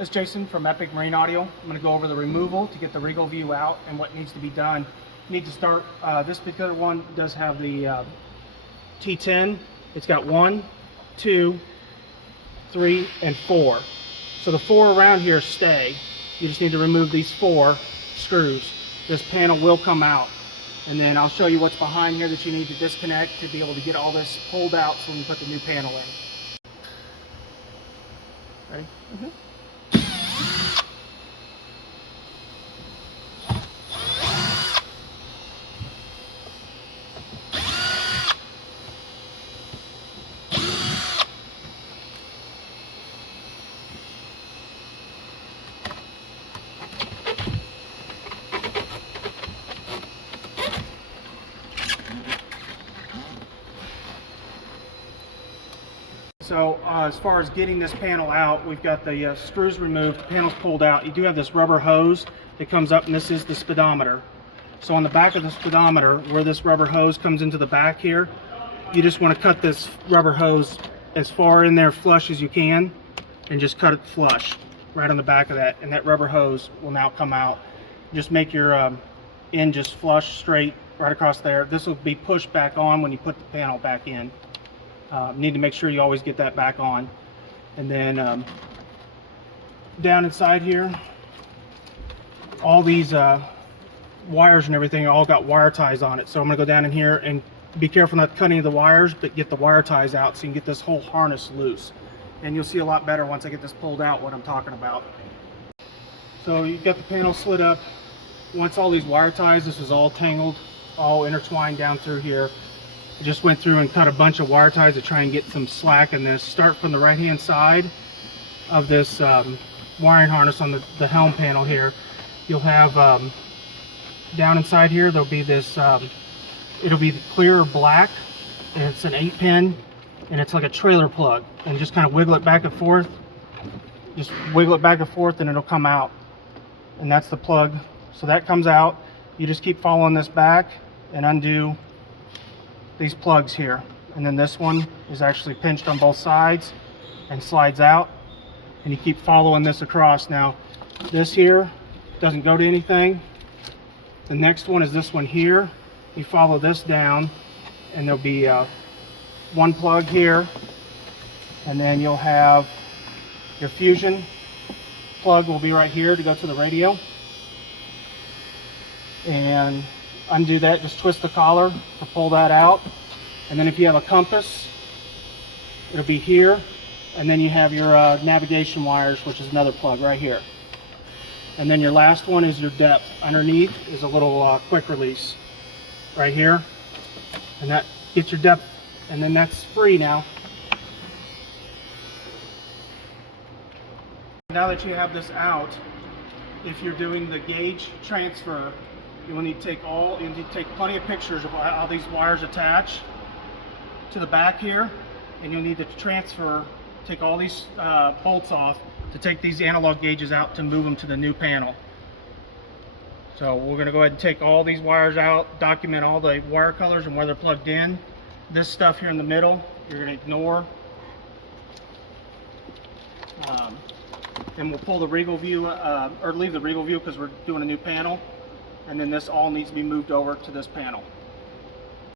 This is Jason from Epic Marine Audio. I'm going to go over the removal to get the RegalVue out and what needs to be done. You need to start, this particular one does have the T10. It's got 1, 2, 3, and 4. So the 4 around here stay. You just need to remove these 4 screws. This panel will come out. And then I'll show you what's behind here that you need to disconnect to be able to get all this pulled out so we can put the new panel in. Ready? Mm-hmm. So as far as getting this panel out, we've got the screws removed, the panel's pulled out. You do have this rubber hose that comes up, and this is the speedometer. So on the back of the speedometer, where this rubber hose comes into the back here, you just want to cut this rubber hose as far in there flush as you can, and just cut it flush right on the back of that, and that rubber hose will now come out. Just make your end just flush straight right across there. This will be pushed back on when you put the panel back in. Need to make sure you always get that back on. And then down inside here, all these wires and everything all got wire ties on it. So I'm going to go down in here and be careful not cutting the wires, but get the wire ties out so you can get this whole harness loose. And you'll see a lot better once I get this pulled out what I'm talking about. So you've got the panel slid up. Once all these wire ties, this is all tangled, all intertwined down through here. I just went through and cut a bunch of wire ties to try and get some slack in this. Start from the right hand side of this wiring harness on the helm panel here. You'll have down inside here there'll be this, it'll be clear black, and it's an 8-pin, and it's like a trailer plug, and just kind of wiggle it back and forth. Just wiggle it back and forth and it'll come out, and that's the plug. So that comes out. You just keep following this back and undo these plugs here, and then this one is actually pinched on both sides and slides out, and you keep following this across. Now this here doesn't go to anything. The next one is this one here. You follow this down and there'll be one plug here, and then you'll have your fusion plug will be right here to go to the radio. And undo that, just twist the collar to pull that out. And then if you have a compass, it'll be here. And then you have your navigation wires, which is another plug right here. And then your last one is your depth. Underneath is a little quick release right here. And that gets your depth, and then that's free now. Now that you have this out, if you're doing the gauge transfer, you will need to take plenty of pictures of how these wires attach to the back here, and you'll need to take all these bolts off to take these analog gauges out to move them to the new panel. So we're going to go ahead and take all these wires out, document all the wire colors and where they're plugged in. This stuff here in the middle, you're going to ignore. And we'll pull the RegalVue, or leave the RegalVue because we're doing a new panel. And then this all needs to be moved over to this panel.